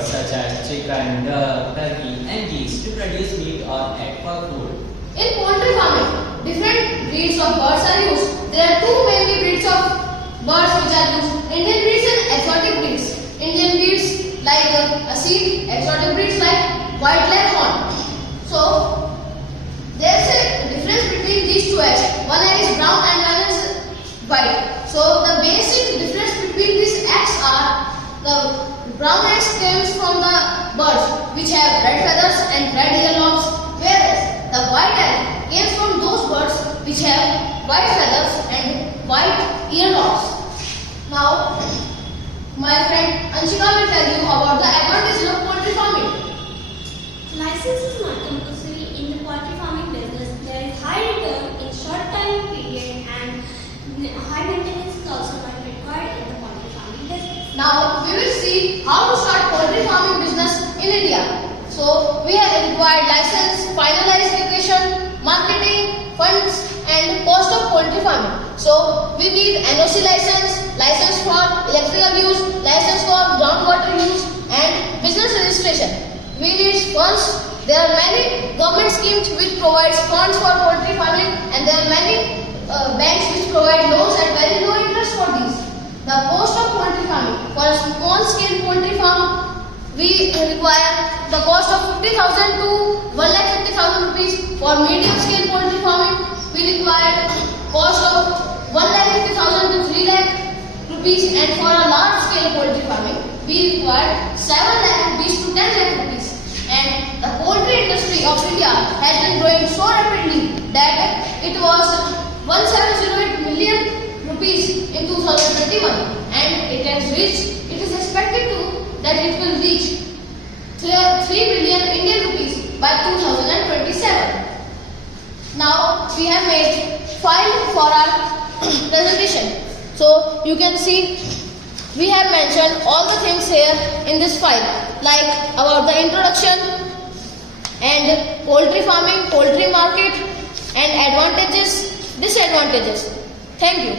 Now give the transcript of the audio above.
birds such as chicken, duck, turkey, and geese to produce meat or egg for food. In poultry farming, different breeds of birds are used. There are two mainly breeds of birds which are used: Indian breeds and exotic breeds. Indian breeds like Assil, exotic breeds like white leghorn. So there is a difference between these two eggs. One egg is brown and one is white. So the basic difference between these eggs are: the brown eggs comes from the birds which have red feathers and red earlobes, whereas the white egg comes from those birds which have white feathers and white earlobes. Now, my friend Anshika will tell you about the advantages of poultry farming. License is not compulsory in the poultry farming business. There is high return in short time period and high maintenance is also not required in the poultry farming business. Now, we will see how to start poultry farming business in India. So, we have required license, finalized location, marketing, funds and cost of poultry farming. So, we need NOC license, license for electrical use, license for groundwater use and business registration. We need funds. There are many government schemes which provides funds for poultry farming, and there are many banks which provide loans at very low interest for these. The cost of poultry farming: for a small scale poultry farm, we require the cost of 50,000 to 1,50,000 rupees. For medium scale poultry farming, we require cost of 1,50,000 to 3 lakh rupees, and for a large scale poultry farming, we require 7 lakh rupees to 10 lakh rupees. And the poultry industry of India has been growing so rapidly that it was 1708 million rupees in 2021, and it is expected that it will reach 3 billion Indian rupees by 2027. Now we have made file for our presentation. So you can see we have mentioned all the things here in this file, like about the introduction and poultry farming, poultry market and advantages, disadvantages. Thank you.